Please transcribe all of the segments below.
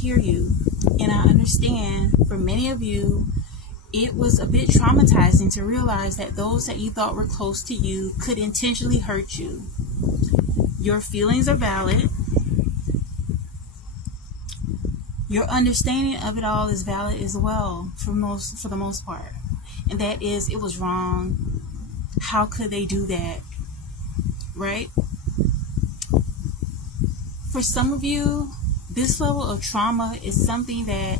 hear you, and I understand for many of you, it was a bit traumatizing to realize that those that you thought were close to you could intentionally hurt you. Your feelings are valid. Your understanding of it all is valid as well, for the most part. And that is, it was wrong. How could they do that? Right? For some of you, this level of trauma is something that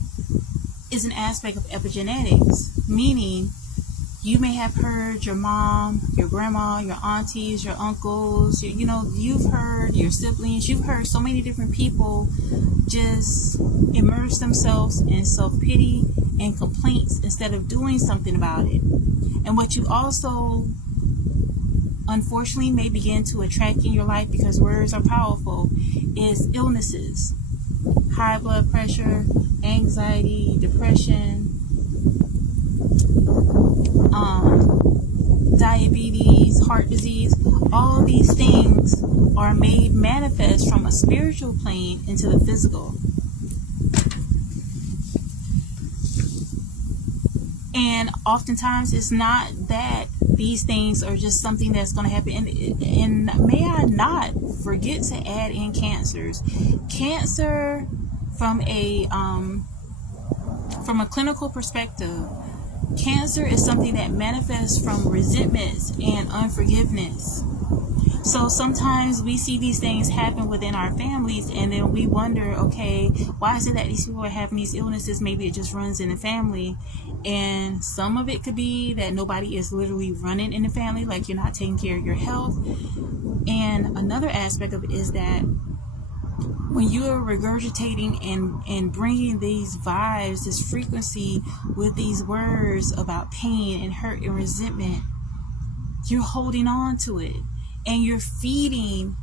is an aspect of epigenetics, meaning you may have heard your mom, your grandma, your aunties, your uncles, you've heard your siblings, you've heard so many different people just immerse themselves in self-pity and complaints instead of doing something about it. And what you also unfortunately may begin to attract in your life, because words are powerful, is illnesses. High blood pressure, anxiety, depression, diabetes, heart disease. All these things are made manifest from a spiritual plane into the physical. And oftentimes it's not that these things are just something that's going to happen. And may I not forget to add in cancers. Cancer, from a clinical perspective, cancer is something that manifests from resentments and unforgiveness. So sometimes we see these things happen within our families, and then we wonder, okay, why is it that these people are having these illnesses? Maybe it just runs in the family. And some of it could be that nobody is literally running in the family, like you're not taking care of your health. And another aspect of it is that when you are regurgitating and bringing these vibes, this frequency with these words about pain and hurt and resentment, you're holding on to it. And you're feeding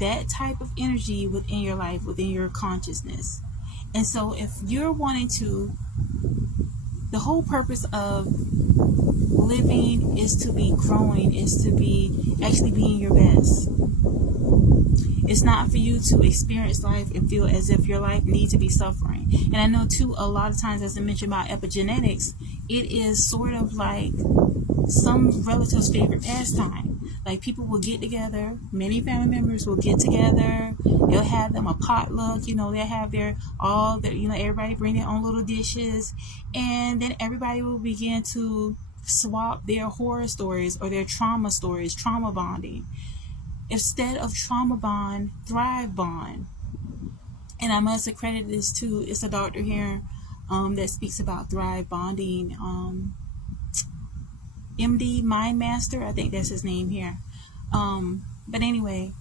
that type of energy within your life, within your consciousness. And so if you're wanting to, the whole purpose of living is to be growing, is to be actually being your best. It's not for you to experience life and feel as if your life needs to be suffering. And I know too, a lot of times, as I mentioned about epigenetics, it is sort of like some relative's favorite pastime. Like people will get together, many family members will get together, they'll have them a potluck, they'll have everybody bring their own little dishes, and then everybody will begin to swap their horror stories or their trauma stories, trauma bonding. Instead of trauma bond, thrive bond. And I must accredit this to, it's a doctor here that speaks about thrive bonding. MD Mind Master, I think that's his name here. But anyway,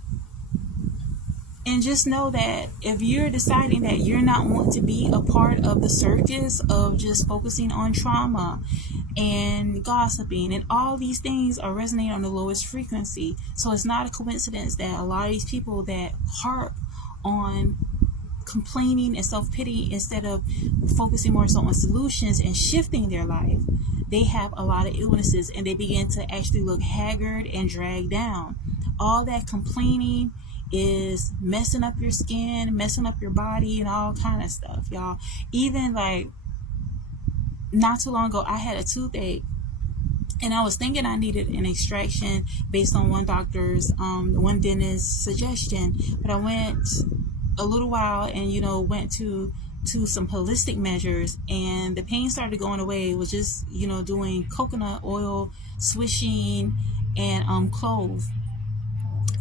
and just know that if you're deciding that you're not wanting to be a part of the circus of just focusing on trauma and gossiping, and all these things are resonating on the lowest frequency. So it's not a coincidence that a lot of these people that harp on complaining and self-pity instead of focusing more so on solutions and shifting their life, they have a lot of illnesses, and they begin to actually look haggard and dragged down. All that complaining is messing up your skin, messing up your body, and all kind of stuff, y'all. Even like not too long ago, I had a toothache, and I was thinking I needed an extraction based on one dentist's suggestion. But I went a little while and went to some holistic measures, and the pain started going away. It was just doing coconut oil swishing and clove.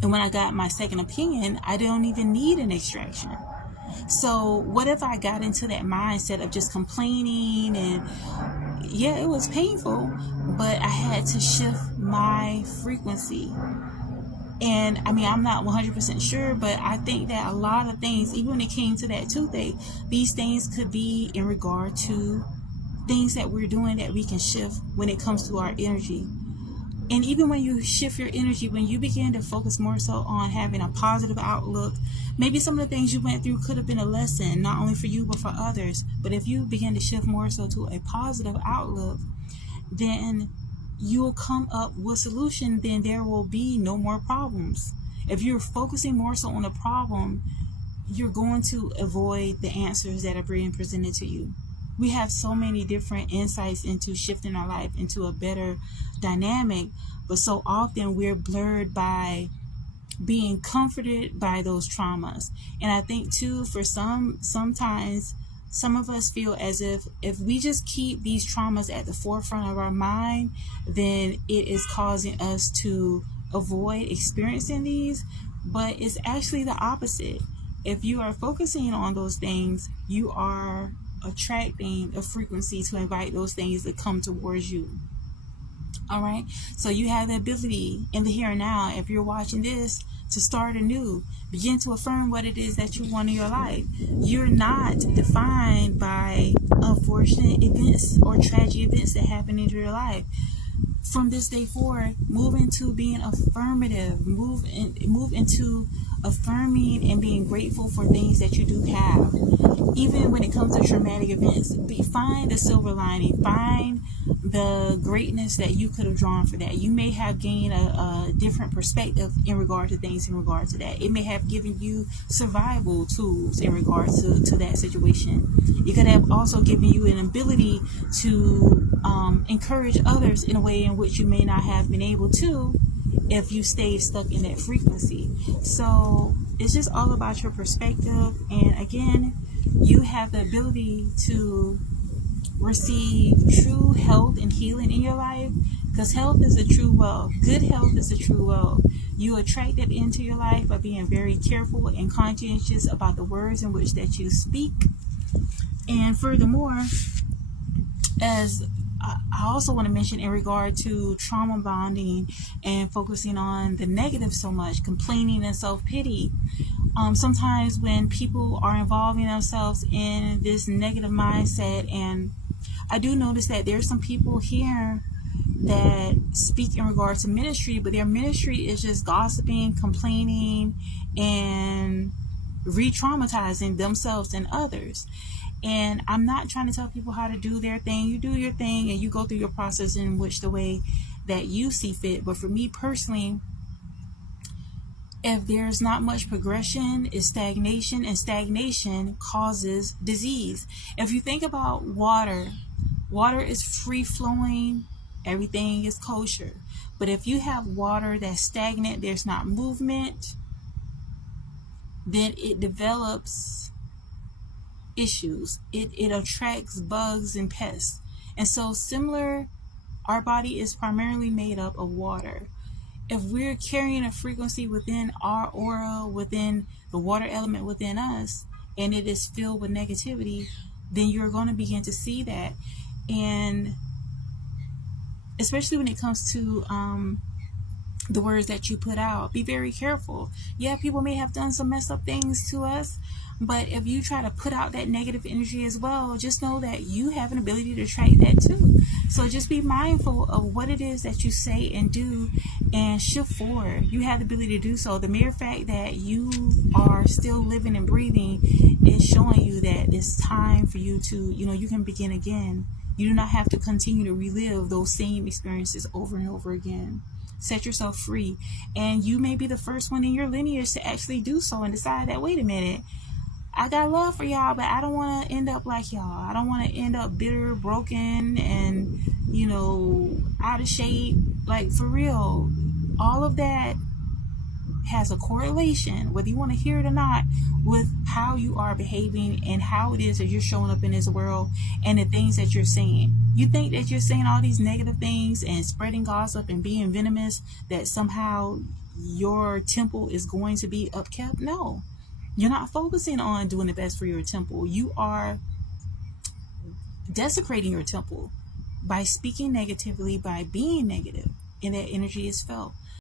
And when I got my second opinion, I don't even need an extraction. So what if I got into that mindset of just complaining? And yeah, it was painful, but I had to shift my frequency. And I mean, I'm not 100% sure, but I think that a lot of things, even when it came to that toothache, these things could be in regard to things that we're doing that we can shift when it comes to our energy. And even when you shift your energy, when you begin to focus more so on having a positive outlook, maybe some of the things you went through could have been a lesson, not only for you, but for others. But if you begin to shift more so to a positive outlook, then you will come up with a solution. Then there will be no more problems. If you're focusing more so on the problem, you're going to avoid the answers that are being presented to you. We have so many different insights into shifting our life into a better dynamic, but so often we're blurred by being comforted by those traumas. And I think too, for sometimes some of us feel as if we just keep these traumas at the forefront of our mind, then it is causing us to avoid experiencing these. But it's actually the opposite. If you are focusing on those things, you are attracting a frequency to invite those things to come towards you. All right. So you have the ability in the here and now, if you're watching this, to start anew. Begin to affirm what it is that you want in your life. You're not defined by unfortunate events or tragic events that happen in your life. From this day forward, move into being affirmative. Move into affirming and being grateful for things that you do have. Even when it comes to traumatic events, find the silver lining. Find the greatness that you could have drawn for that. You may have gained a different perspective in regard to things in regard to that. It may have given you survival tools in regards to that situation. It could have also given you an ability to encourage others in a way in which you may not have been able to if you stayed stuck in that frequency. So it's just all about your perspective. And again, you have the ability to receive true health and healing in your life, because health is a true wealth. Good health is a true wealth. You attract it into your life by being very careful and conscientious about the words in which that you speak. And furthermore, as I also want to mention in regard to trauma bonding and focusing on the negative so much, complaining and self-pity. Sometimes when people are involving themselves in this negative mindset, and I do notice that there's some people here that speak in regard to ministry, but their ministry is just gossiping, complaining, and re-traumatizing themselves and others. And I'm not trying to tell people how to do their thing. You do your thing and you go through your process in which the way that you see fit. But for me personally, if there's not much progression, it's stagnation, and stagnation causes disease. If you think about water, water is free flowing, everything is kosher. But if you have water that's stagnant, there's not movement, then it develops issues. It attracts bugs and pests. And so similar, our body is primarily made up of water. If we're carrying a frequency within our aura, within the water element within us, and it is filled with negativity, then you're going to begin to see that. And especially when it comes to the words that you put out, be very careful. Yeah, people may have done some messed up things to us, but if you try to put out that negative energy as well, just know that you have an ability to attract that too. So just be mindful of what it is that you say and do, and shift forward. You have the ability to do so. The mere fact that you are still living and breathing is showing you that it's time for you to, you can begin again. You do not have to continue to relive those same experiences over and over again. Set yourself free. And you may be the first one in your lineage to actually do so and decide that, wait a minute, I got love for y'all, but I don't want to end up like y'all. I don't want to end up bitter, broken, and, out of shape. Like, for real, all of that has a correlation, whether you want to hear it or not, with how you are behaving and how it is that you're showing up in this world and the things that you're saying. You think that you're saying all these negative things and spreading gossip and being venomous, that somehow your temple is going to be upkept? No, you're not focusing on doing the best for your temple. You are desecrating your temple by speaking negatively, by being negative, and that energy is felt.